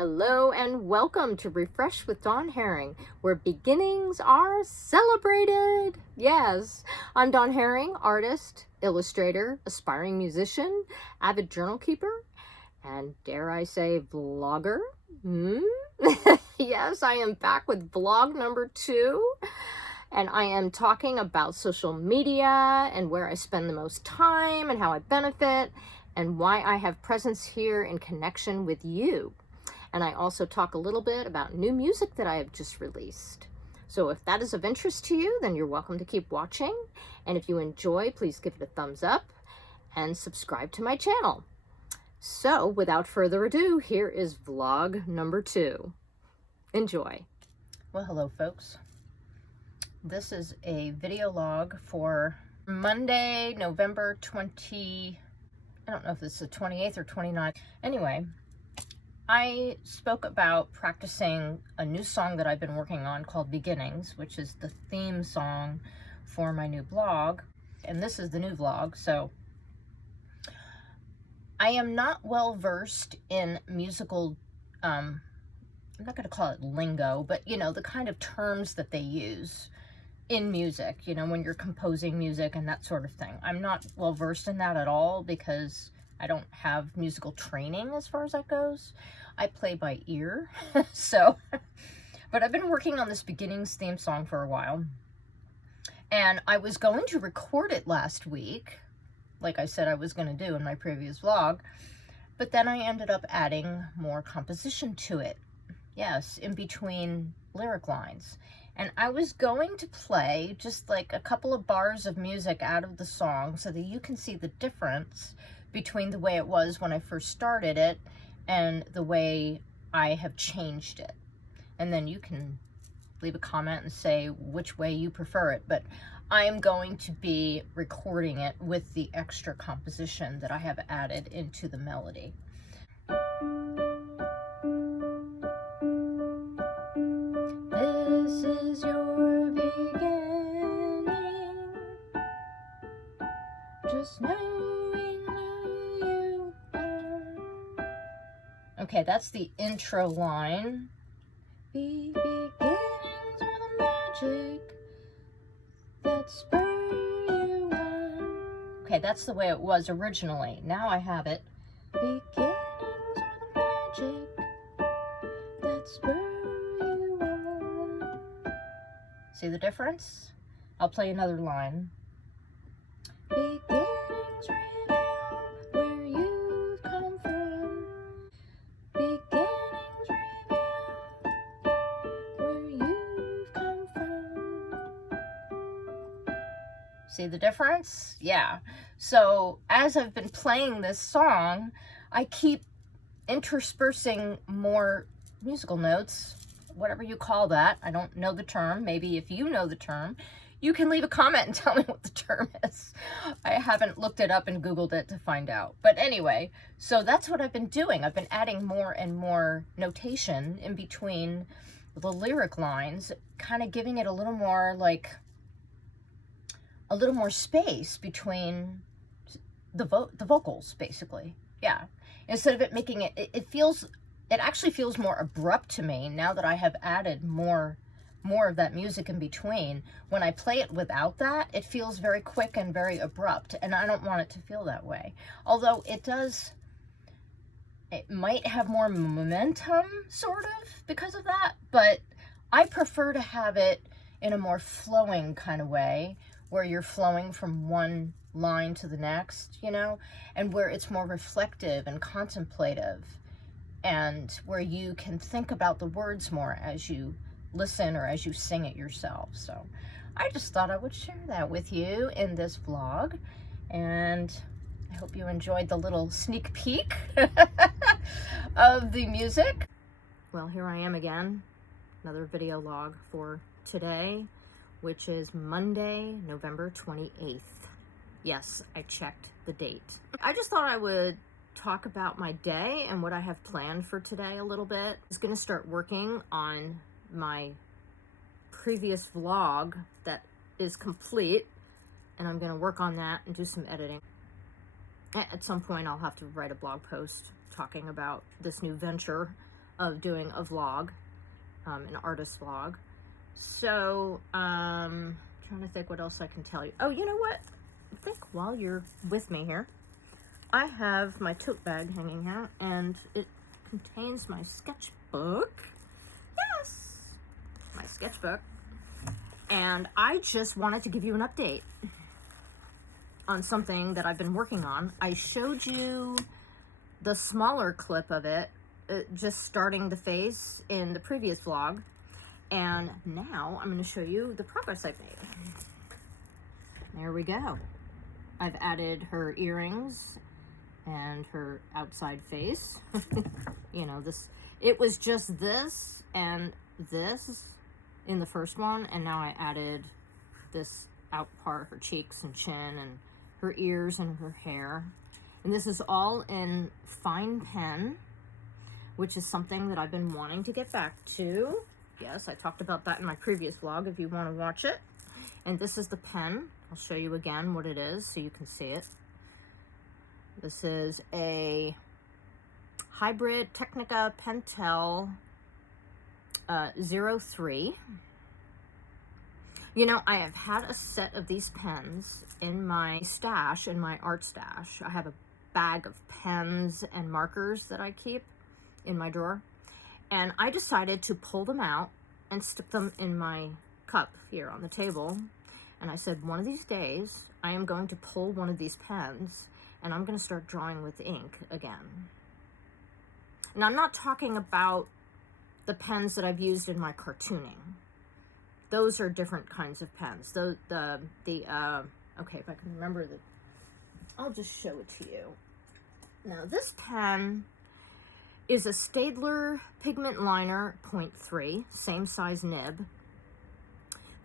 Hello and welcome to Refresh with Dawn Herring, where beginnings are celebrated. Yes, I'm Dawn Herring, artist, illustrator, aspiring musician, avid journal keeper, and dare I say vlogger? Yes, I am back with vlog number 2. And I am talking about social media and where I spend the most time and how I benefit and why I have presence here in connection with you. And I also talk a little bit about new music that I have just released. So if that is of interest to you, then you're welcome to keep watching. And if you enjoy, please give it a thumbs up and subscribe to my channel. So without further ado, here is vlog number 2. Enjoy. Well, hello folks. This is a video log for Monday, November 20, I don't know if it's the 28th or 29th. Anyway, I spoke about practicing a new song that I've been working on called Beginnings, which is the theme song for my new blog. And this is the new vlog, so I am not well versed in musical, I'm not going to call it lingo, but you know, the kind of terms that they use in music, you know, when you're composing music and that sort of thing. I'm not well versed in that at all because I don't have musical training as far as that goes. I play by ear, but I've been working on this Beginnings theme song for a while, and I was going to record it last week, like I said I was going to do in my previous vlog, but then I ended up adding more composition to it. Yes, in between lyric lines. And I was going to play just like a couple of bars of music out of the song so that you can see the difference between the way it was when I first started it and the way I have changed it. And then you can leave a comment and say which way you prefer it. But I'm going to be recording it with the extra composition that I have added into the melody. This is your beginning, just knowing who you are. Okay, that's the intro line. Beginnings are the magic that spur you on. Okay, that's the way it was originally. Now I have it. Beginnings are the magic that spur you on. See the difference? I'll play another line. Beginnings reveal where you've come from. Beginnings reveal where you've come from. See the difference? Yeah. So as I've been playing this song, I keep interspersing more musical notes, whatever you call that. I don't know the term. Maybe if you know the term, you can leave a comment and tell me what the term is. I haven't looked it up and Googled it to find out. But anyway, so that's what I've been doing. I've been adding more and more notation in between the lyric lines, kind of giving it a little more like, a little more space between the vocals, basically. Yeah. Instead of it making it, it actually feels more abrupt to me now that I have added more of that music in between. When I play it without that, it feels very quick and very abrupt, and I don't want it to feel that way. Although it might have more momentum, sort of, because of that, but I prefer to have it in a more flowing kind of way, where you're flowing from one line to the next, you know, and where it's more reflective and contemplative, and where you can think about the words more as you listen or as you sing it yourself. So I just thought I would share that with you in this vlog, and I hope you enjoyed the little sneak peek of the music. Well, here I am again, another video log for today, which is Monday, November 28th. Yes, I checked the date. I just thought I would talk about my day and what I have planned for today a little bit. I was going to start working on my previous vlog that is complete, and I'm going to work on that and do some editing. At some point I'll have to write a blog post talking about this new venture of doing a vlog, an artist vlog. So, trying to think what else I can tell you. Oh, you know what? I think while you're with me here, I have my tote bag hanging out, and it contains my sketchbook. Yes! My sketchbook. And I just wanted to give you an update on something that I've been working on. I showed you the smaller clip of it, just starting the face in the previous vlog. And now I'm going to show you the progress I've made. There we go. I've added her earrings and her outside face. You know, it was just this and this in the first one, and now I added this out part, her cheeks and chin and her ears and her hair. And this is all in fine pen, which is something that I've been wanting to get back to. Yes, I talked about that in my previous vlog if you want to watch it. And this is the pen. I'll show you again what it is so you can see it. This is a hybrid Technica Pentel 03. You know, I have had a set of these pens in my stash, in my art stash. I have a bag of pens and markers that I keep in my drawer. And I decided to pull them out and stick them in my cup here on the table. And I said, one of these days, I am going to pull one of these pens and I'm going to start drawing with ink again. And I'm not talking about the pens that I've used in my cartooning. Those are different kinds of pens. Okay, if I can remember I'll just show it to you. Now, this pen is a Staedtler Pigment Liner 0.3, same size nib,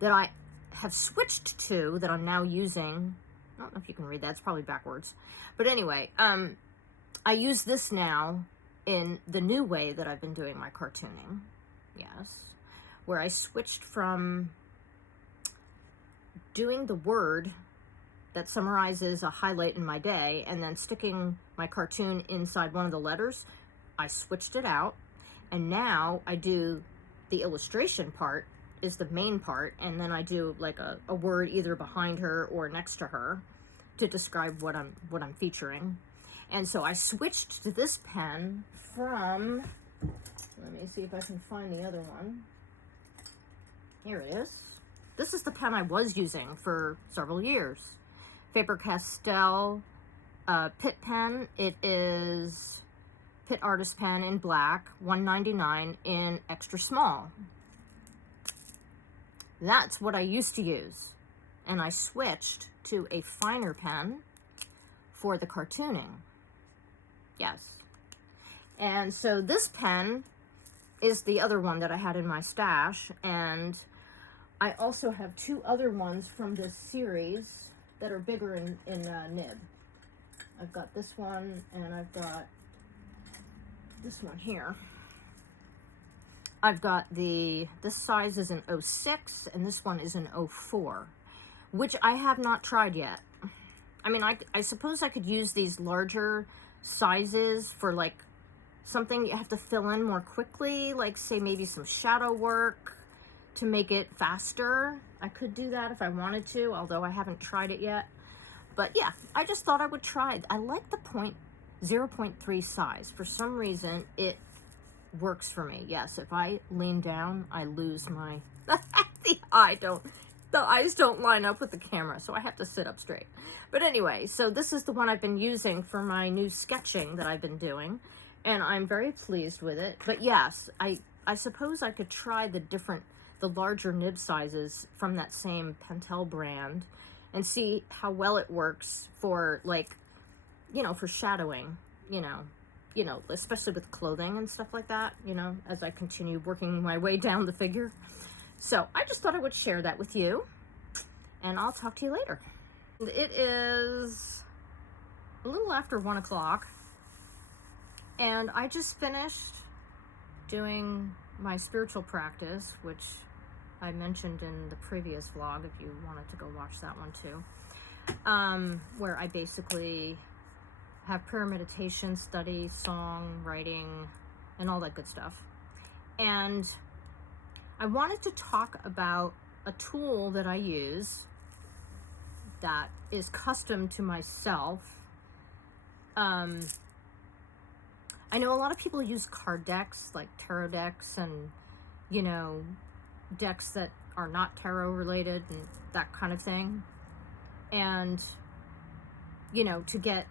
that I have switched to, that I'm now using. I don't know if you can read that, it's probably backwards. But anyway, I use this now in the new way that I've been doing my cartooning. Yes. Where I switched from doing the word that summarizes a highlight in my day and then sticking my cartoon inside one of the letters. I switched it out, and now I do the illustration part is the main part, and then I do like a word either behind her or next to her to describe what I'm featuring. And so I switched to this pen from, let me see if I can find the other one. Here it is. This is the pen I was using for several years. Faber-Castell Pitt pen. It is Pitt Artist pen in black, $1.99 in extra small. That's what I used to use. And I switched to a finer pen for the cartooning. Yes. And so this pen is the other one that I had in my stash, and I also have two other ones from this series that are bigger in nib. I've got this one, and I've got this one here. I've got this size is an 06, and this one is an 04, which I have not tried yet. I mean, I suppose I could use these larger sizes for like something you have to fill in more quickly, like say maybe some shadow work to make it faster. I could do that if I wanted to, although I haven't tried it yet. But yeah, I just thought I would try. I like the 0.3 size. For some reason, it works for me. Yes, if I lean down, I lose my, the eyes don't line up with the camera, so I have to sit up straight. But anyway, so this is the one I've been using for my new sketching that I've been doing, and I'm very pleased with it. But yes, I suppose I could try the larger nib sizes from that same Pentel brand and see how well it works for, like, for shadowing, especially with clothing and stuff like that, as I continue working my way down the figure. So I just thought I would share that with you, and I'll talk to you later. It is a little after 1 o'clock, and I just finished doing my spiritual practice, which I mentioned in the previous vlog, if you wanted to go watch that one too, where I basically have prayer, meditation, study, song, writing, and all that good stuff. And I wanted to talk about a tool that I use that is custom to myself. I know a lot of people use card decks, like tarot decks, and, you know, decks that are not tarot related and that kind of thing. And, you know, to get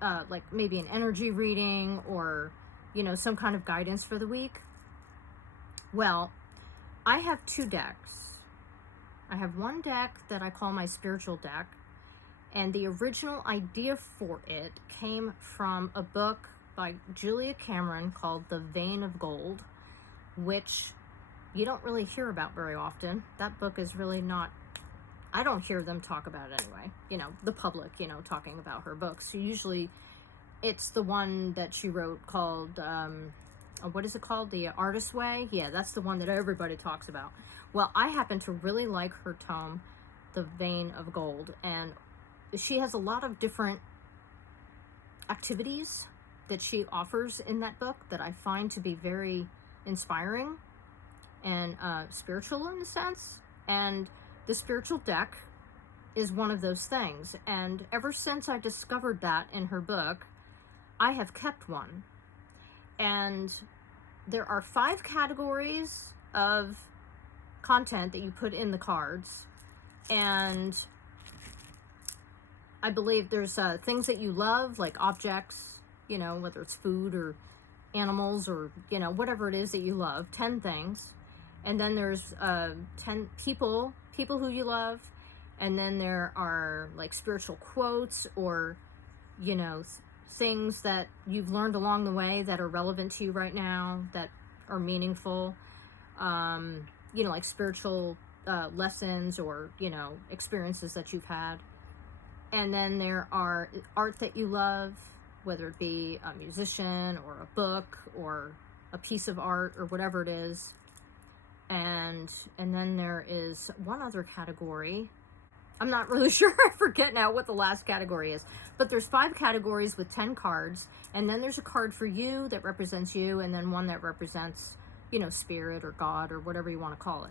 like maybe an energy reading or, you know, some kind of guidance for the week. Well, I have two decks. I have one deck that I call my spiritual deck, and the original idea for it came from a book by Julia Cameron called The Vein of Gold, which you don't really hear about very often. That book is really not, I don't hear them talk about it anyway. You know, the public, you know, talking about her books. So usually it's the one that she wrote called, what is it called? The Artist's Way? Yeah, that's the one that everybody talks about. Well, I happen to really like her tome, The Vein of Gold. And she has a lot of different activities that she offers in that book that I find to be very inspiring and spiritual in a sense. And the spiritual deck is one of those things. And ever since I discovered that in her book, I have kept one. And there are 5 categories of content that you put in the cards. And I believe there's things that you love, like objects, you know, whether it's food or animals or, you know, whatever it is that you love, 10 things. And then there's 10 people who you love. And then there are like spiritual quotes or, you know, things that you've learned along the way that are relevant to you right now, that are meaningful, you know, like spiritual lessons or, you know, experiences that you've had. And then there are art that you love, whether it be a musician or a book or a piece of art or whatever it is. And then there is one other category. I'm not really sure. I forget now what the last category is. But there's 5 categories with 10 cards. And then there's a card for you that represents you. And then one that represents, you know, spirit or God or whatever you want to call it.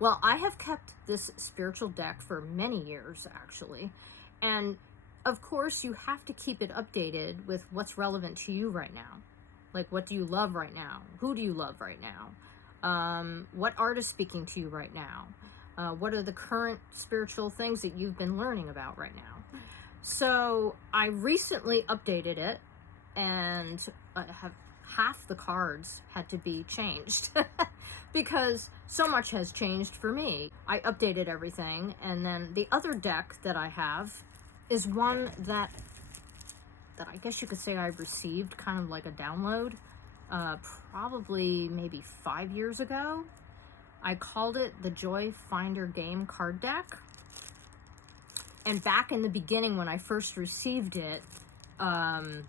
Well, I have kept this spiritual deck for many years, actually. And of course, you have to keep it updated with what's relevant to you right now. Like, what do you love right now? Who do you love right now? What art is speaking to you right now? What are the current spiritual things that you've been learning about right now? So I recently updated it, and half the cards had to be changed because so much has changed for me. I updated everything, and then the other deck that I have is one that I guess you could say I received kind of like a download probably maybe 5 years ago. I called it the Joy Finder Game Card Deck. And back in the beginning when I first received it, I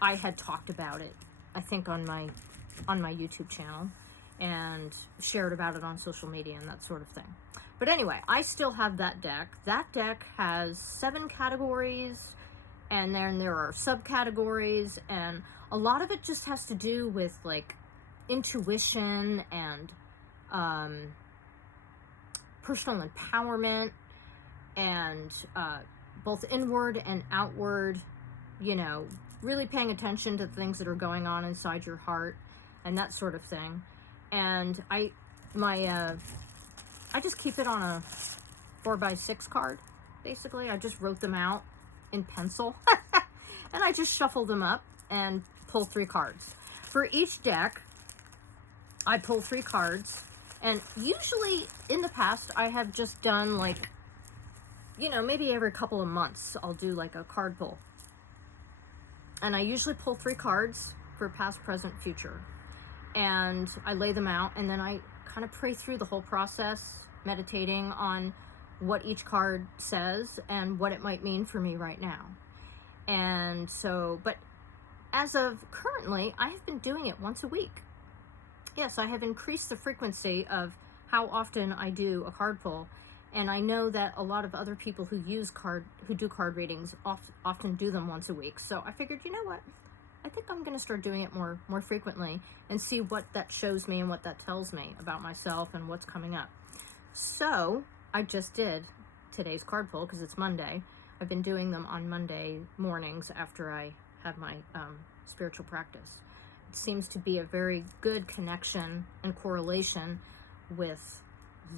had talked about it, I think on my YouTube channel, and shared about it on social media and that sort of thing. But anyway, I still have that deck. That deck has 7 categories, and then there are subcategories, and a lot of it just has to do with like intuition and personal empowerment, and both inward and outward, you know, really paying attention to things that are going on inside your heart and that sort of thing. And I just keep it on a 4x6 card, basically. I just wrote them out in pencil and I just shuffle them up and pull 3 cards. For each deck, I pull 3 cards, and usually in the past I have just done like, you know, maybe every couple of months I'll do like a card pull. And I usually pull 3 cards for past, present, future. And I lay them out, and then I kind of pray through the whole process, meditating on what each card says and what it might mean for me right now. And so, but as of currently, I have been doing it once a week. Yes, I have increased the frequency of how often I do a card pull. And I know that a lot of other people who do card readings often do them once a week. So I figured, you know what? I think I'm going to start doing it more frequently and see what that shows me and what that tells me about myself and what's coming up. So I just did today's card pull because it's Monday. I've been doing them on Monday mornings after I have my spiritual practice. It seems to be a very good connection and correlation with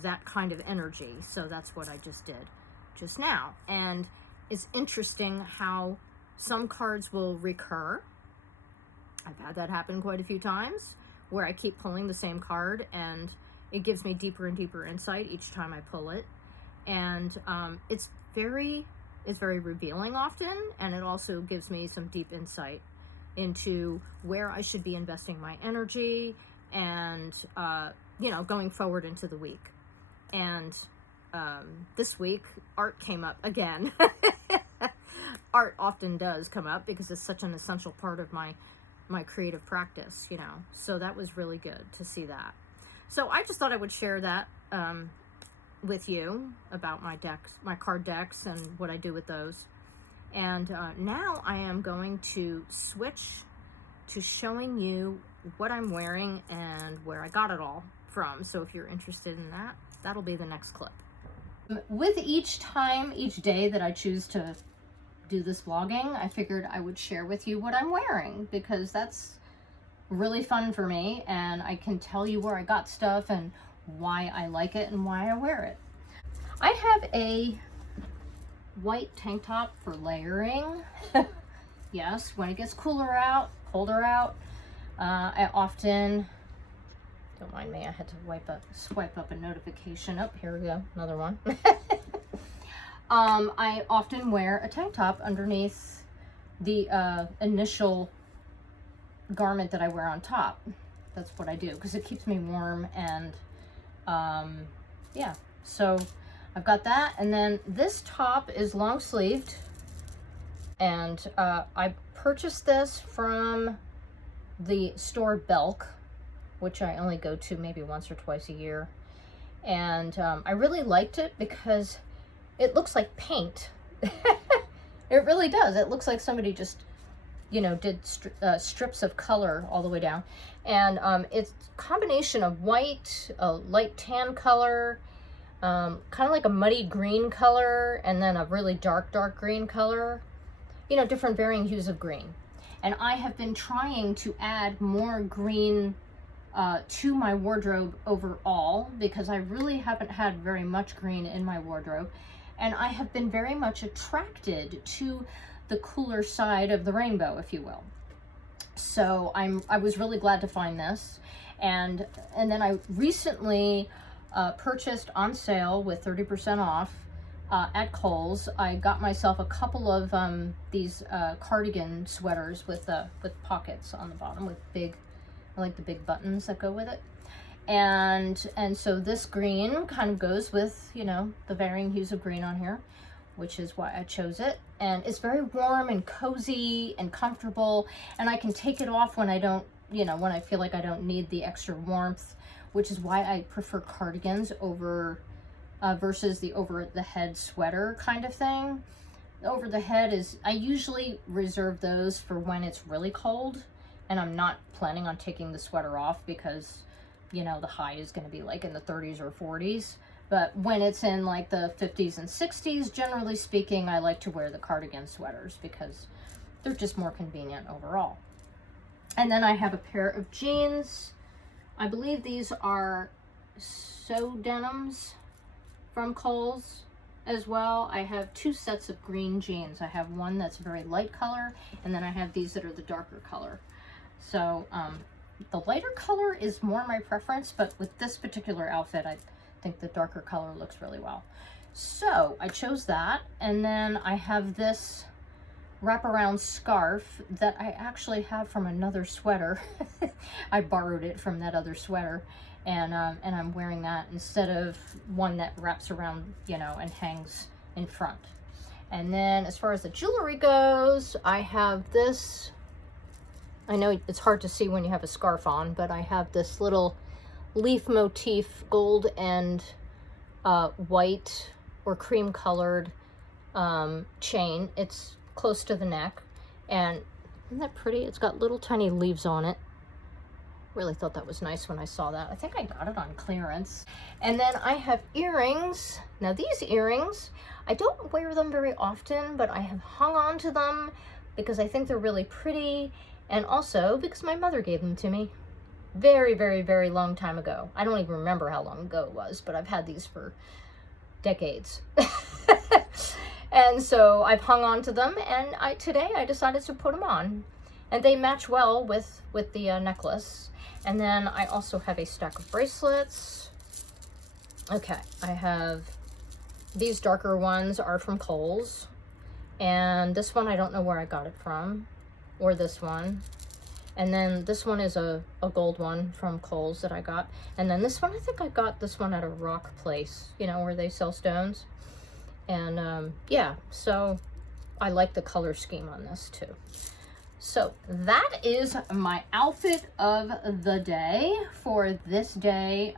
that kind of energy. So that's what I just did just now. And it's interesting how some cards will recur. I've had that happen quite a few times where I keep pulling the same card and it gives me deeper and deeper insight each time I pull it. And it's very revealing often, and it also gives me some deep insight into where I should be investing my energy and, going forward into the week. And this week, art came up again. Art often does come up because it's such an essential part of my creative practice, So that was really good to see that. So I just thought I would share that with you about my decks, my card decks, and what I do with those. And now I am going to switch to showing you what I'm wearing and where I got it all from. So if you're interested in that, that'll be the next clip. With each day that I choose to do this vlogging, I figured I would share with you what I'm wearing because that's really fun for me, and I can tell you where I got stuff and why I like it and why I wear it. I have a white tank top for layering. Yes, when it gets colder out, I often, don't mind me, I had to swipe up a notification. Oh, here we go, another one. I often wear a tank top underneath the initial garment that I wear on top. That's what I do because it keeps me warm. And yeah, so I've got that. And then this top is long sleeved, and I purchased this from the store Belk, which I only go to maybe once or twice a year. And I really liked it because it looks like paint. It really does. It looks like somebody just did strips of color all the way down. And it's a combination of white, a light tan color, kind of like a muddy green color, and then a really dark green color. Different varying hues of green. And I have been trying to add more green to my wardrobe overall because I really haven't had very much green in my wardrobe. And I have been very much attracted to the cooler side of the rainbow, if you will. So I was really glad to find this. And then I recently purchased on sale with 30% off at Kohl's. I got myself a couple of these cardigan sweaters with pockets on the bottom with I like the big buttons that go with it. And so this green kind of goes with, the varying hues of green on here, which is why I chose it. And it's very warm and cozy and comfortable, and I can take it off when I don't, when I feel like I don't need the extra warmth, which is why I prefer cardigans over versus the over the head sweater kind of thing. Over the head I usually reserve those for when it's really cold and I'm not planning on taking the sweater off because the high is going to be like in the 30s or 40s. But when it's in like the 50s and 60s, generally speaking, I like to wear the cardigan sweaters because they're just more convenient overall. And then I have a pair of jeans. I believe these are So Denims from Kohl's as well. I have two sets of green jeans. I have one that's a very light color, and then I have these that are the darker color. So the lighter color is more my preference, but with this particular outfit, I think the darker color looks really well. So I chose that, and then I have this wraparound scarf that I actually have from another sweater. I borrowed it from that other sweater, and I'm wearing that instead of one that wraps around, and hangs in front. And then as far as the jewelry goes, I have this. I know it's hard to see when you have a scarf on, but I have this little leaf motif gold and white or cream colored chain. It's close to the neck, and Isn't that pretty? It's got little tiny leaves on it. Really thought that was nice when I saw that. I think I got it on clearance. And then I have earrings. Now these earrings, I don't wear them very often, but I have hung on to them because I think they're really pretty, and also because my mother gave them to me very, very, very long time ago. I don't even remember how long ago it was, but I've had these for decades. And so I've hung on to them, and today I decided to put them on. And they match well with the necklace. And then I also have a stack of bracelets. Okay, I have these darker ones are from Kohl's. And this one, I don't know where I got it from, or this one. And then this one is a gold one from Kohl's that I got. And then this one, I think I got this one at a rock place, you know, where they sell stones. And yeah, so I like the color scheme on this too. So that is my outfit of the day for this day,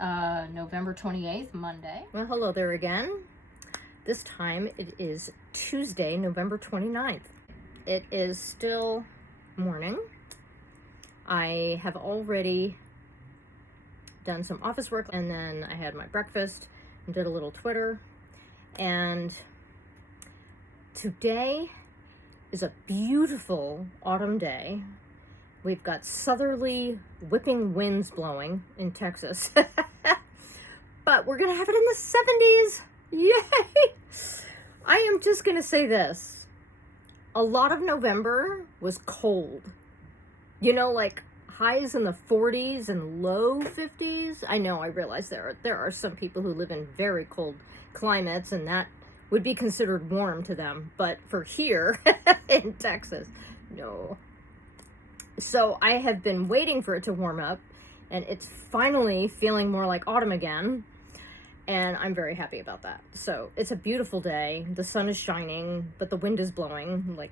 November 28th, Monday. Well, hello there again. This time it is Tuesday, November 29th. It is still morning. I have already done some office work, and then I had my breakfast and did a little Twitter. And today is a beautiful autumn day. We've got southerly whipping winds blowing in Texas. But we're gonna have it in the 70s. Yay! I am just gonna say this. A lot of November was cold. You know, like highs in the 40s and low 50s. I know, I realize there are some people who live in very cold climates, and that would be considered warm to them, but for here in Texas, no. So I have been waiting for it to warm up, and it's finally feeling more like autumn again, and I'm very happy about that. So it's a beautiful day. The sun is shining, but the wind is blowing. Like,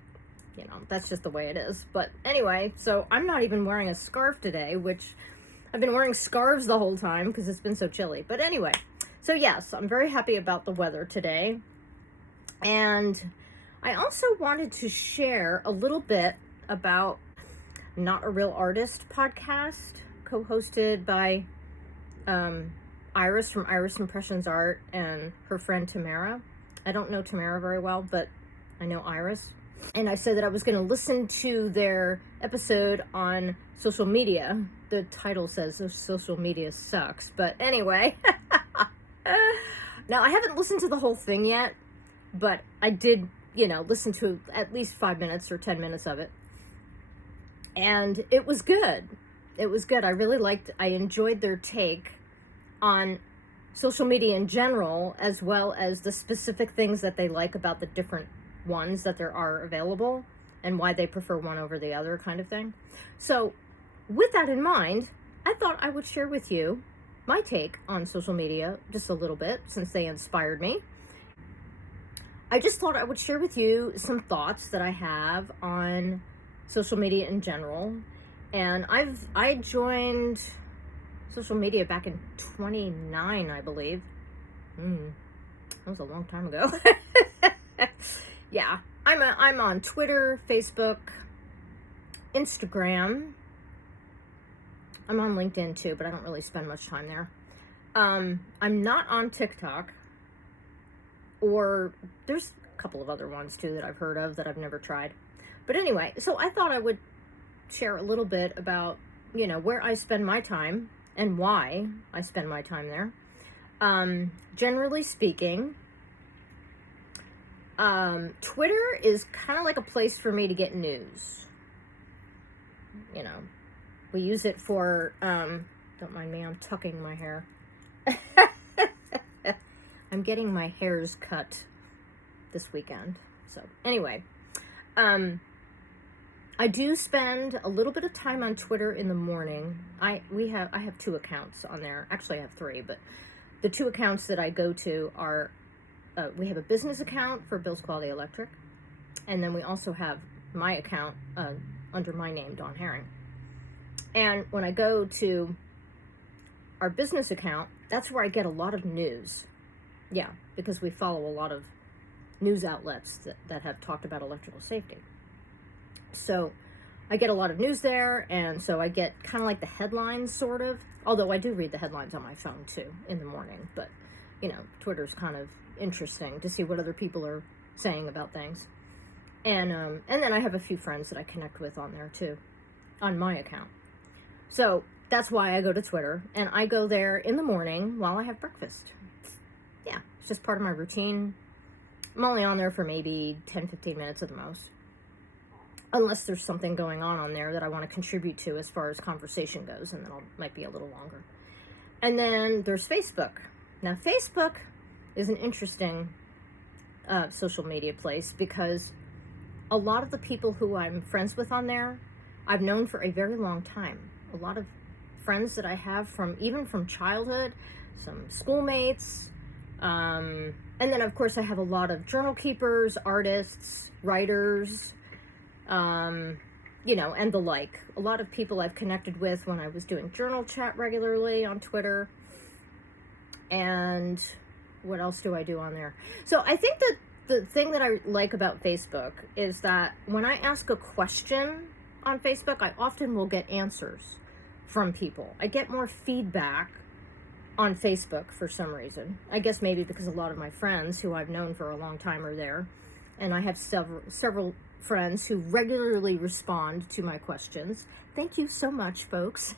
you know, that's just the way it is. But anyway, so I'm not even wearing a scarf today, which I've been wearing scarves the whole time because it's been so chilly. But anyway, so yes, I'm very happy about the weather today. And I also wanted to share a little bit about Not a Real Artist podcast, co-hosted by Iris from Iris Impressions Art and her friend Tamara. I don't know Tamara very well, but I know Iris. And I said that I was going to listen to their episode on social media. The title says social media sucks, but anyway. Now, I haven't listened to the whole thing yet, but I did, you know, listen to at least 5 minutes or 10 minutes of it. And it was good. It was good. I enjoyed their take on social media in general, as well as the specific things that they like about the different ones that there are available and why they prefer one over the other kind of thing. So with that in mind, I thought I would share with you my take on social media just a little bit, since they inspired me. I just thought I would share with you some thoughts that I have on social media in general. And I joined social media back in 29, I believe. That was a long time ago. Yeah, I'm on Twitter, Facebook, Instagram. I'm on LinkedIn too, but I don't really spend much time there. I'm not on TikTok, or there's a couple of other ones too that I've heard of that I've never tried. But anyway, so I thought I would share a little bit about, you know, where I spend my time and why I spend my time there. Generally speaking, Twitter is kind of like a place for me to get news. You know, we use it for, don't mind me, I'm tucking my hair. I'm getting my hairs cut this weekend. So anyway, I do spend a little bit of time on Twitter in the morning. I have 2 accounts on there. Actually, I have 3, but the 2 accounts that I go to are, we have a business account for Bill's Quality Electric, and then we also have my account under my name, Dawn Herring. And when I go to our business account, that's where I get a lot of news. Yeah, because we follow a lot of news outlets that have talked about electrical safety. So I get a lot of news there, and so I get kind of like the headlines, sort of. Although I do read the headlines on my phone, too, in the morning. But, you know, Twitter's kind of interesting to see what other people are saying about things. And then I have a few friends that I connect with on there, too, on my account. So that's why I go to Twitter, and I go there in the morning while I have breakfast. Yeah, it's just part of my routine. I'm only on there for maybe 10-15 minutes at the most. Unless there's something going on there that I want to contribute to as far as conversation goes, and then it might be a little longer. And then there's Facebook. Now, Facebook is an interesting social media place because a lot of the people who I'm friends with on there, I've known for a very long time. A lot of friends that I have even from childhood, some schoolmates, and then, of course, I have a lot of journal keepers, artists, writers, you know, and the like. A lot of people I've connected with when I was doing journal chat regularly on Twitter. And what else do I do on there? So I think that the thing that I like about Facebook is that when I ask a question on Facebook, I often will get answers from people. I get more feedback on Facebook for some reason. I guess maybe because a lot of my friends who I've known for a long time are there. And I have several friends who regularly respond to my questions. Thank you so much, folks.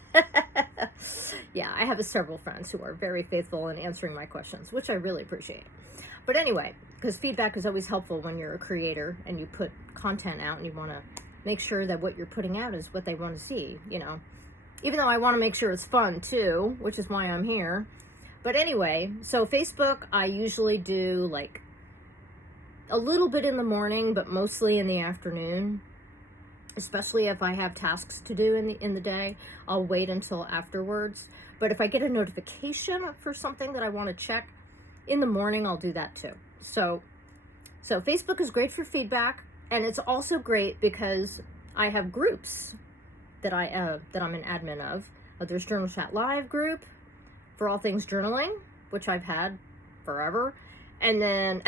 Yeah, I have several friends who are very faithful in answering my questions, which I really appreciate. But anyway, because feedback is always helpful when you're a creator and you put content out and you want to make sure that what you're putting out is what they want to see, you know. Even though I want to make sure it's fun too, which is why I'm here. But anyway, so Facebook, I usually do like a little bit in the morning, but mostly in the afternoon. Especially if I have tasks to do in the day, I'll wait until afterwards. But if I get a notification for something that I want to check in the morning, I'll do that too. So Facebook is great for feedback, and it's also great because I have groups that I'm an admin of. There's Journal Chat Live group for all things journaling, which I've had forever. And then,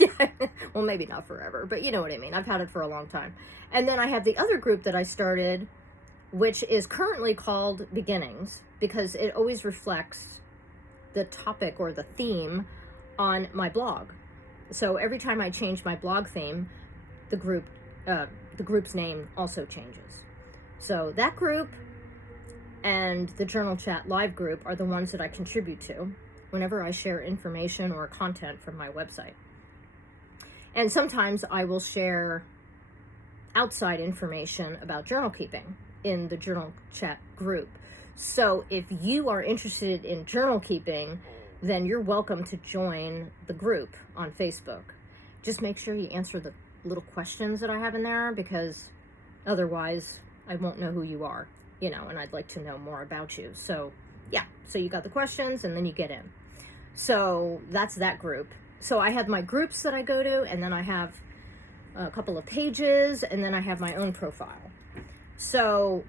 yeah, well, maybe not forever, but you know what I mean. I've had it for a long time. And then I have the other group that I started, which is currently called Beginnings, because it always reflects the topic or the theme on my blog. So every time I change my blog theme, the group's name also changes. So that group and the Journal Chat Live group are the ones that I contribute to whenever I share information or content from my website. And sometimes I will share outside information about journal keeping in the Journal Chat group. So if you are interested in journal keeping, then you're welcome to join the group on Facebook. Just make sure you answer the little questions that I have in there, because otherwise I won't know who you are, you know, and I'd like to know more about you. So yeah, so you got the questions and then you get in. So that's that group. So I have my groups that I go to, and then I have a couple of pages, and then I have my own profile. So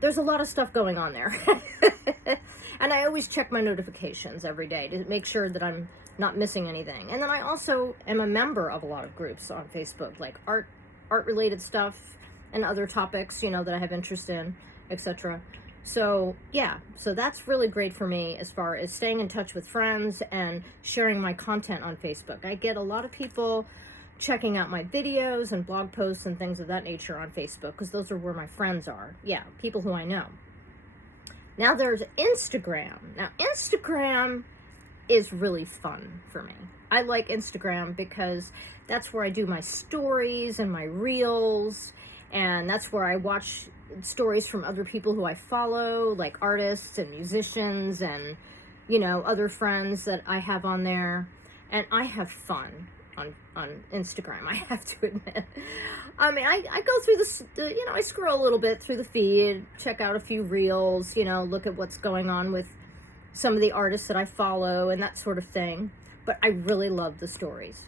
there's a lot of stuff going on there. And I always check my notifications every day to make sure that I'm not missing anything. And then I also am a member of a lot of groups on Facebook, like art related stuff and other topics, you know, that I have interest in, etc. So yeah, so that's really great for me as far as staying in touch with friends and sharing my content on Facebook. I get a lot of people checking out my videos and blog posts and things of that nature on Facebook, because those are where my friends are. Yeah, people who I know. Now there's Instagram. Now Instagram is really fun for me. I like Instagram because that's where I do my stories and my reels, and that's where I watch stories from other people who I follow, like artists and musicians and, you know, other friends that I have on there. And I have fun on Instagram, I have to admit. I mean, I go through this, you know, I scroll a little bit through the feed, check out a few reels, you know, look at what's going on with some of the artists that I follow and that sort of thing. But I really love the stories.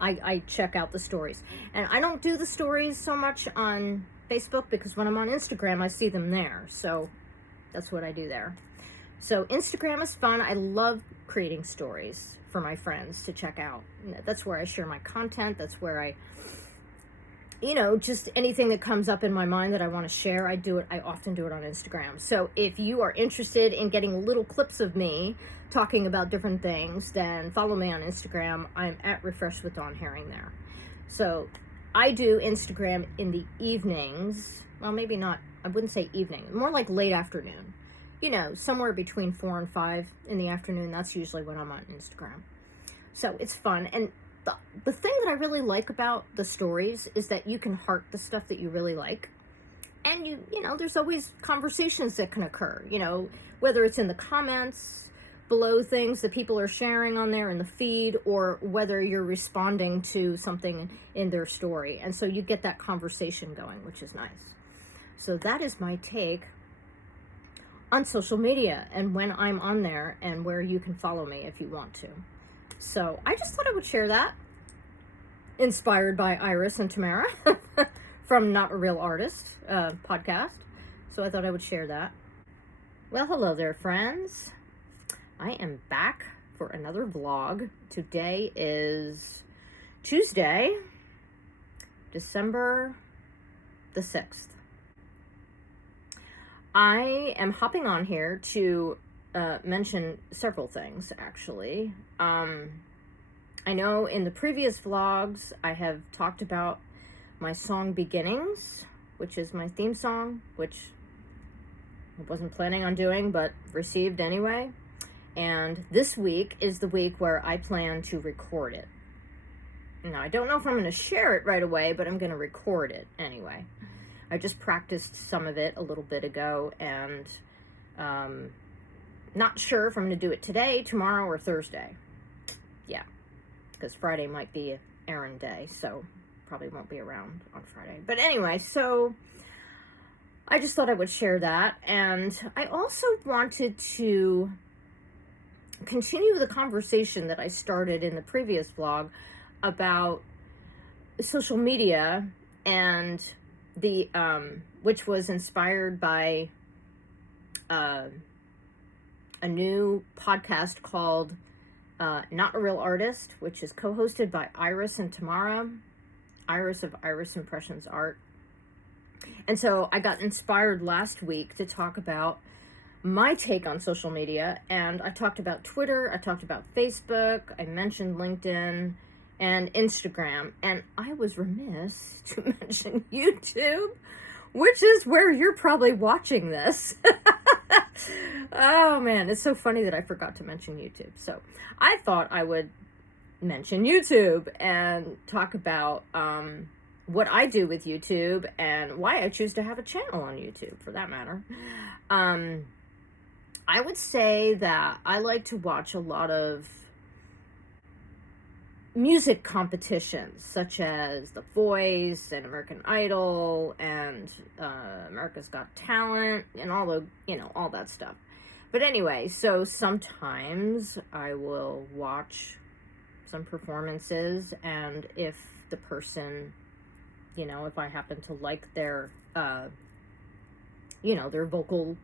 I check out the stories. And I don't do the stories so much on Facebook, because when I'm on Instagram, I see them there. So that's what I do there. So Instagram is fun. I love creating stories for my friends to check out. That's where I share my content. That's where I just anything that comes up in my mind that I want to share, I often do it on Instagram. So if you are interested in getting little clips of me talking about different things, then follow me on Instagram. I'm at Refresh with Dawn Herring there. So I do Instagram in the evenings. Well, maybe not, I wouldn't say evening, more like late afternoon. Somewhere between 4 and 5 in the afternoon. That's usually when I'm on Instagram. So it's fun. And the thing that I really like about the stories is that you can heart the stuff that you really like. And there's always conversations that can occur, whether it's in the comments below things that people are sharing on there in the feed, or whether you're responding to something in their story. And so you get that conversation going, which is nice. So that is my take on social media and when I'm on there and where you can follow me if you want to. So I just thought I would share that, inspired by Iris and Tamara from Not a Real Artist podcast. So I thought I would share that. Well, hello there, friends. I am back for another vlog. Today is Tuesday, December the 6th. I am hopping on here to mention several things, actually. I know in the previous vlogs I have talked about my song Beginnings, which is my theme song, which I wasn't planning on doing, but received anyway. And this week is the week where I plan to record it. Now, I don't know if I'm going to share it right away, but I'm going to record it anyway. I just practiced some of it a little bit ago, and not sure if I'm going to do it today, tomorrow, or Thursday. Yeah, because Friday might be an errand day, so probably won't be around on Friday. But anyway, so I just thought I would share that. And I also wanted to continue the conversation that I started in the previous vlog about social media, and the which was inspired by a new podcast called Not a Real Artist, which is co-hosted by Iris and Tamara. Iris of Iris Impressions Art. And so I got inspired last week to talk about my take on social media, and I talked about Twitter, I talked about Facebook, I mentioned LinkedIn and Instagram, and I was remiss to mention YouTube, which is where you're probably watching this. Oh man, it's so funny that I forgot to mention YouTube. So I thought I would mention YouTube and talk about what I do with YouTube and why I choose to have a channel on YouTube, for that matter. I would say that I like to watch a lot of music competitions, such as The Voice and American Idol and America's Got Talent and all that stuff. But anyway, so sometimes I will watch some performances, and if the person, if I happen to like their, their vocal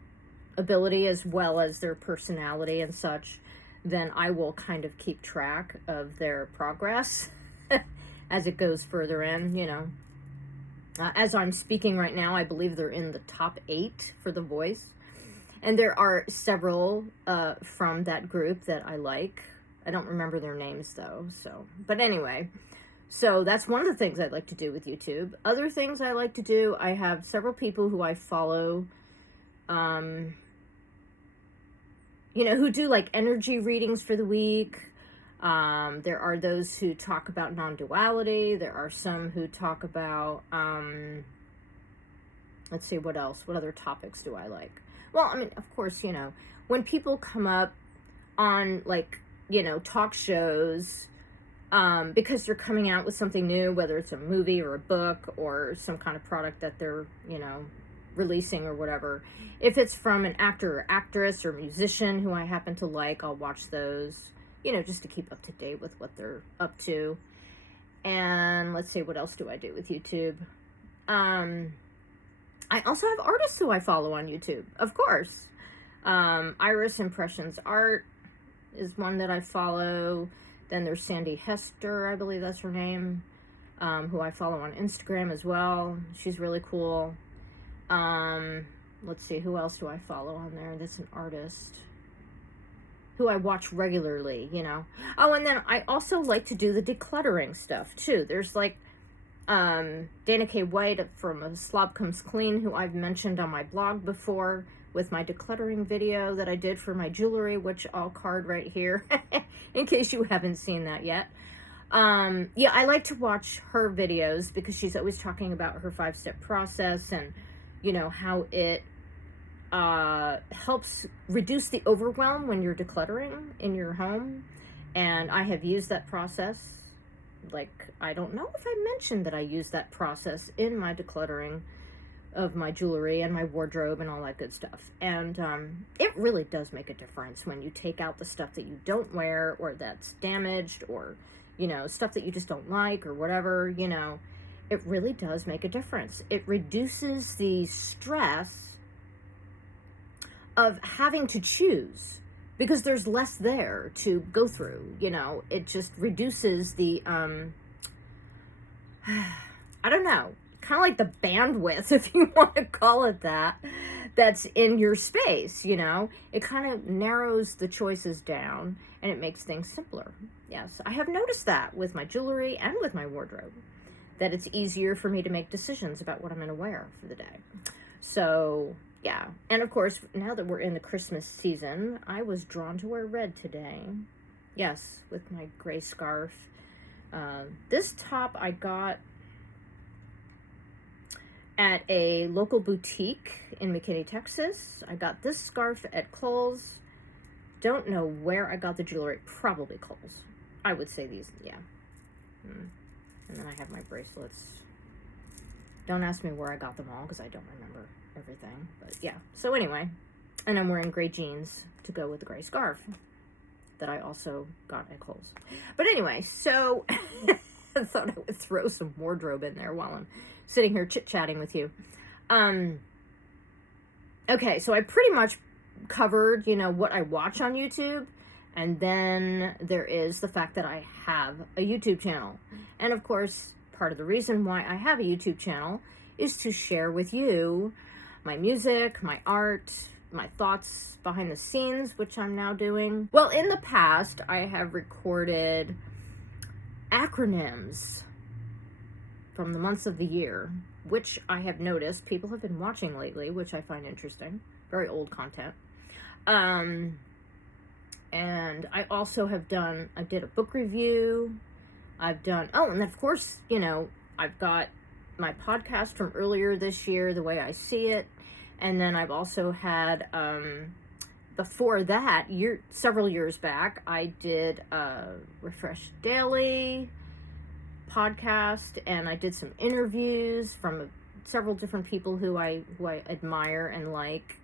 ability as well as their personality and such, then I will kind of keep track of their progress as it goes further in, as I'm speaking right now, I believe they're in the top 8 for The Voice. And there are several from that group that I like. I don't remember their names though, but anyway. So that's one of the things I'd like to do with YouTube. Other things I like to do, I have several people who I follow, who do like energy readings for the week. There are those who talk about non-duality. There are some who talk about, let's see, what else? What other topics do I like? Well, I mean, of course, when people come up on talk shows, because they're coming out with something new, whether it's a movie or a book or some kind of product that they're, releasing or whatever. If it's from an actor or actress or musician who I happen to like, I'll watch those, just to keep up to date with what they're up to. And let's see, what else do I do with YouTube? I also have artists who I follow on YouTube, of course. Iris Impressions Art is one that I follow. Then there's Sandy Hester, I believe that's her name. who I follow on Instagram as well. She's really cool. Let's see, who else do I follow on there? That's an artist who I watch regularly, you know. Oh, and then I also like to do the decluttering stuff too. There's like Dana K. White from A Slob Comes Clean, who I've mentioned on my blog before with my decluttering video that I did for my jewelry, which I'll card right here in case you haven't seen that yet. Yeah, I like to watch her videos because she's always talking about her 5-step process and, you know, how it helps reduce the overwhelm when you're decluttering in your home. And I have used that process. Like, I don't know if I mentioned that I used that process in my decluttering of my jewelry and my wardrobe and all that good stuff. And it really does make a difference when you take out the stuff that you don't wear or that's damaged or, you know, stuff that you just don't like or whatever, you know. It really does make a difference. It reduces the stress of having to choose because there's less there to go through, you know. It just reduces the, I don't know, kind of like the bandwidth, if you want to call it that, that's in your space, you know. It kind of narrows the choices down and it makes things simpler. Yes, I have noticed that with my jewelry and with my wardrobe, that it's easier for me to make decisions about what I'm going to wear for the day. So, yeah. And of course, now that we're in the Christmas season, I was drawn to wear red today. Yes, with my gray scarf. This top I got at a local boutique in McKinney, Texas. I got this scarf at Kohl's. Don't know where I got the jewelry. Probably Kohl's. I would say these, yeah. And then I have my bracelets. Don't ask me where I got them all because I don't remember everything. But yeah. So anyway, and I'm wearing gray jeans to go with the gray scarf that I also got at Kohl's. But anyway, so I thought I would throw some wardrobe in there while I'm sitting here chit-chatting with you. Okay, so I pretty much covered, you know, what I watch on YouTube. And then there is the fact that I have a YouTube channel. And of course, part of the reason why I have a YouTube channel is to share with you my music, my art, my thoughts behind the scenes, which I'm now doing. Well, in the past, I have recorded acronyms from the months of the year, which I have noticed people have been watching lately, which I find interesting. Very old content. And I also have done, I did a book review. I've done, oh, and of course, you know, I've got my podcast from earlier this year, The Way I See It. And then I've also had, before that, several years back, I did a Refresh Daily podcast, and I did some interviews from several different people who I admire and like.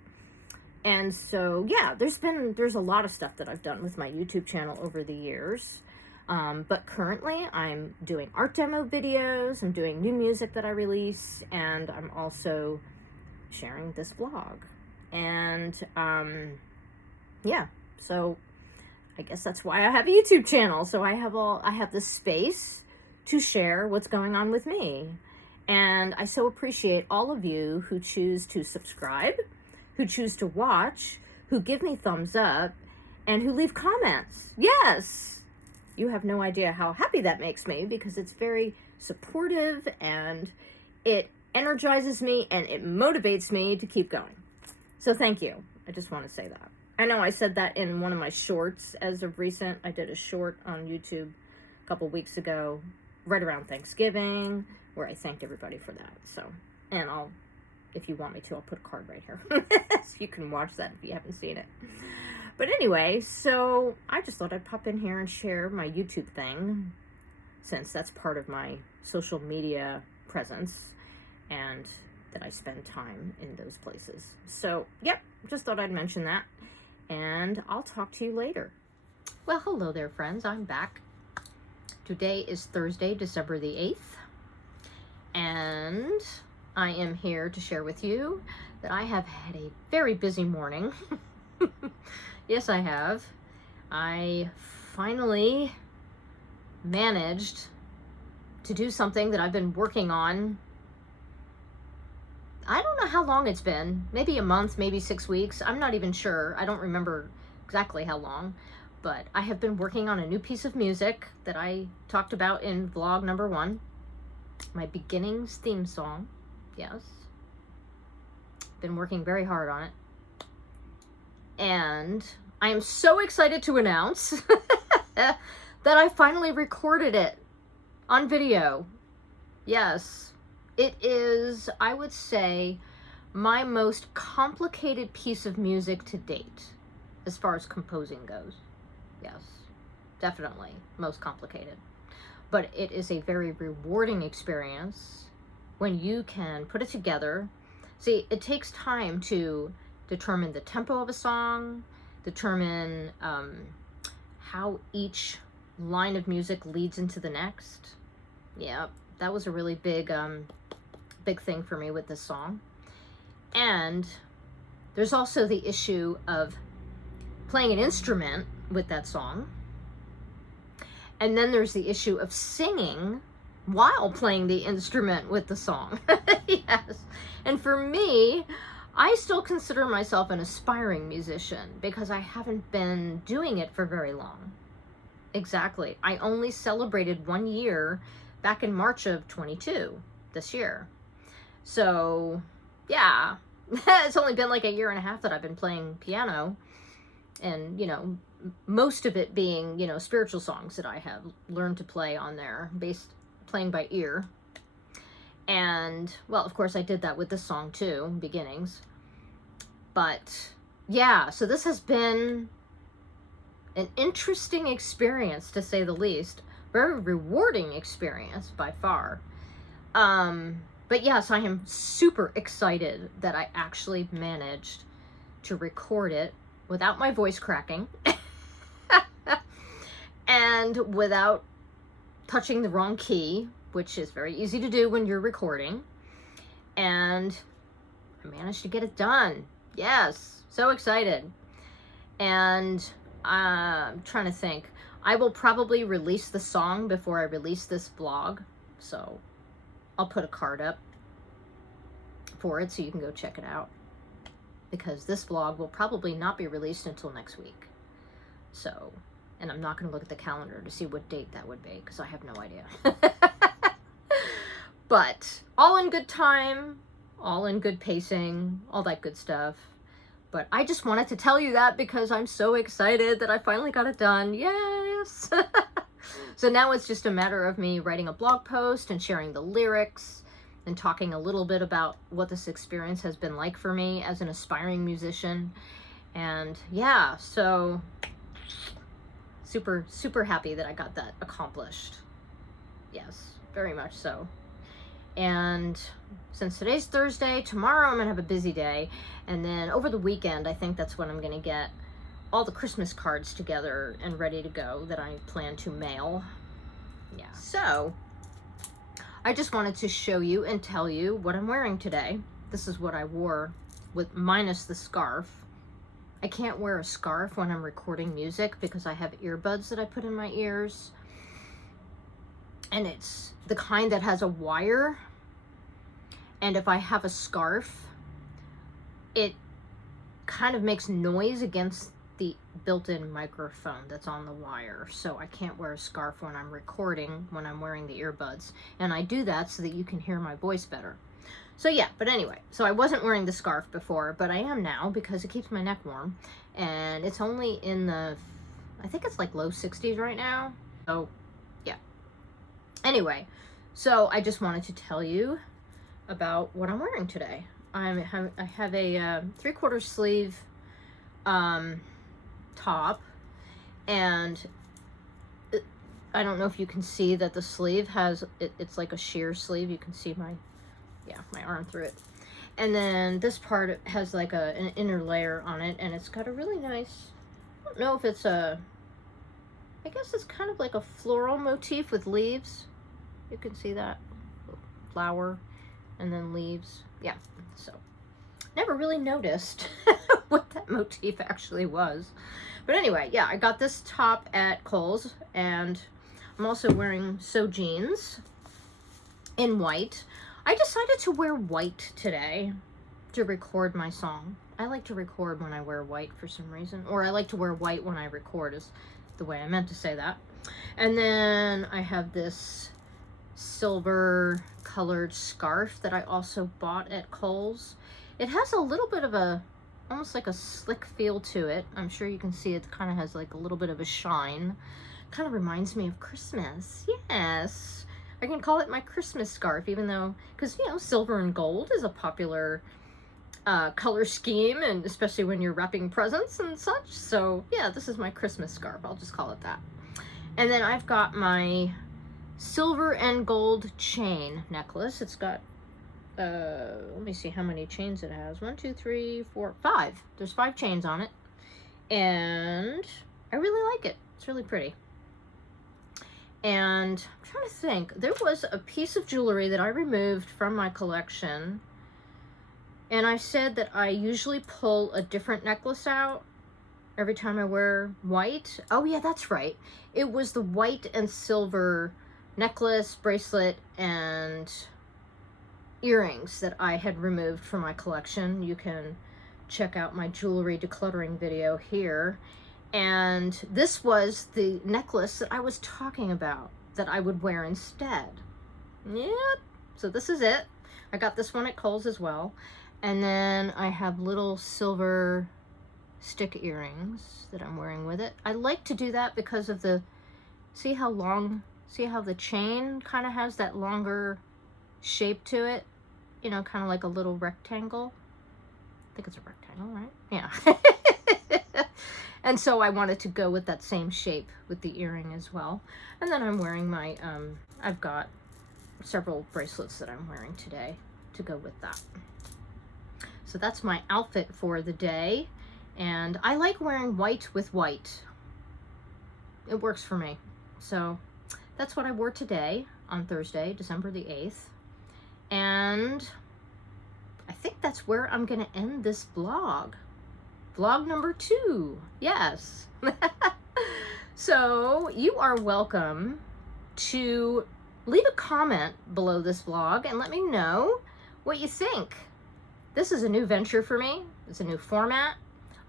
And so, yeah, there's a lot of stuff that I've done with my YouTube channel over the years. But currently I'm doing art demo videos, I'm doing new music that I release, and I'm also sharing this vlog. And, yeah, so I guess that's why I have a YouTube channel. So I have the space to share what's going on with me. And I so appreciate all of you who choose to subscribe, who choose to watch, who give me thumbs up, and who leave comments. Yes! You have no idea how happy that makes me because it's very supportive and it energizes me and it motivates me to keep going. So thank you. I just want to say that. I know I said that in one of my shorts as of recent. I did a short on YouTube a couple weeks ago, right around Thanksgiving, where I thanked everybody for that. So, and if you want me to, I'll put a card right here. So you can watch that if you haven't seen it. But anyway, so I just thought I'd pop in here and share my YouTube thing, since that's part of my social media presence, and that I spend time in those places. So, yep, just thought I'd mention that, and I'll talk to you later. Well, hello there, friends. I'm back. Today is Thursday, December the 8th, and I am here to share with you that I have had a very busy morning. Yes, I have. I finally managed to do something that I've been working on. I don't know how long it's been. Maybe a month, maybe 6 weeks. I'm not even sure. I don't remember exactly how long. But I have been working on a new piece of music that I talked about in vlog number 1. My beginnings theme song. Yes. Been working very hard on it. And I am so excited to announce that I finally recorded it on video. Yes. It is, I would say, my most complicated piece of music to date, as far as composing goes. Yes, definitely most complicated. But it is a very rewarding experience when you can put it together. See, it takes time to determine the tempo of a song, determine how each line of music leads into the next. Yeah, that was a really big thing for me with this song. And there's also the issue of playing an instrument with that song. And then there's the issue of singing while playing the instrument with the song. Yes. And for me, I still consider myself an aspiring musician because I haven't been doing it for very long. Exactly. I only celebrated 1 year back in March of 22, this year. So, yeah, it's only been like a year and a half that I've been playing piano, and, you know, most of it being, you know, spiritual songs that I have learned to play on there, playing by ear. And, well, of course I did that with this song too, Beginnings. But, yeah, so this has been an interesting experience, to say the least. Very rewarding experience by far. But yes, I am super excited that I actually managed to record it without my voice cracking and without touching the wrong key, which is very easy to do when you're recording. And I managed to get it done. Yes, so excited. And I'm trying to think. I will probably release the song before I release this vlog, so I'll put a card up for it so you can go check it out, because this vlog will probably not be released until next week. So, and I'm not going to look at the calendar to see what date that would be, because I have no idea. But all in good time, all in good pacing, all that good stuff. But I just wanted to tell you that because I'm so excited that I finally got it done. Yes! So now it's just a matter of me writing a blog post and sharing the lyrics and talking a little bit about what this experience has been like for me as an aspiring musician. And yeah, so super, super happy that I got that accomplished. Yes, very much so. And since today's Thursday, tomorrow I'm going to have a busy day. And then over the weekend, I think that's when I'm going to get all the Christmas cards together and ready to go that I plan to mail. Yeah. So, I just wanted to show you and tell you what I'm wearing today. This is what I wore with minus the scarf. I can't wear a scarf when I'm recording music because I have earbuds that I put in my ears. And it's the kind that has a wire. And if I have a scarf, it kind of makes noise against the built-in microphone that's on the wire. So I can't wear a scarf when I'm recording, when I'm wearing the earbuds. And I do that so that you can hear my voice better. So yeah, but anyway, so I wasn't wearing the scarf before, but I am now because it keeps my neck warm. And it's only in the, I think it's like low 60s right now. So yeah. Anyway, so I just wanted to tell you about what I'm wearing today. I have a 3/4 sleeve top, and I don't know if you can see that the sleeve has, it's like a sheer sleeve. You can see my arm through it. And then this part has like an inner layer on it, and it's got a really nice, I don't know if it's I guess it's kind of like a floral motif with leaves. You can see that. Flower and then leaves. Yeah, so never really noticed what that motif actually was. But anyway, yeah, I got this top at Kohl's, and I'm also wearing So jeans. in white. I decided to wear white today to record my song. I like to record when I wear white for some reason, or I like to wear white when I record is the way I meant to say that. And then I have this silver colored scarf that I also bought at Kohl's. It has a little bit of a, almost like a slick feel to it. I'm sure you can see it kind of has like a little bit of a shine. Kind of reminds me of Christmas. Yes, I can call it my Christmas scarf, even though, because, you know, silver and gold is a popular color scheme, and especially when you're wrapping presents and such. So yeah, this is my Christmas scarf. I'll just call it that. And then I've got my silver and gold chain necklace. It's got, let me see how many chains it has. 1, 2, 3, 4, 5. There's 5 chains on it. And I really like it. It's really pretty. And I'm trying to think. There was a piece of jewelry that I removed from my collection. And I said that I usually pull a different necklace out every time I wear white. Oh yeah, that's right. It was the white and silver necklace, bracelet, and earrings that I had removed from my collection. You can check out my jewelry decluttering video here. And this was the necklace that I was talking about that I would wear instead. Yep. So this is it. I got this one at Kohl's as well. And then I have little silver stick earrings that I'm wearing with it. I like to do that because of the, see how the chain kind of has that longer shape to it? You know, kind of like a little rectangle. I think it's a rectangle, right? Yeah. And so I wanted to go with that same shape with the earring as well. And then I'm wearing my, I've got several bracelets that I'm wearing today to go with that. So that's my outfit for the day. And I like wearing white with white. It works for me. So that's what I wore today on Thursday, December the 8th. And I think that's where I'm going to end this vlog. Vlog number 2. Yes. So you are welcome to leave a comment below this vlog and let me know what you think. This is a new venture for me. It's a new format.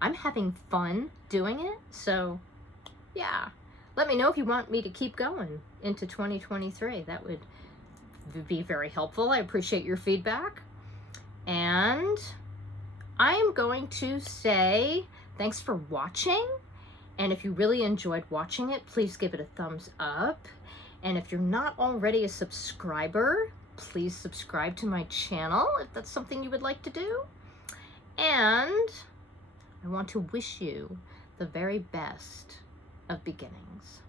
I'm having fun doing it. So yeah, let me know if you want me to keep going into 2023. That would be very helpful. I appreciate your feedback. And I'm going to say thanks for watching. And if you really enjoyed watching it, please give it a thumbs up. And if you're not already a subscriber, please subscribe to my channel if that's something you would like to do. And I want to wish you the very best of beginnings.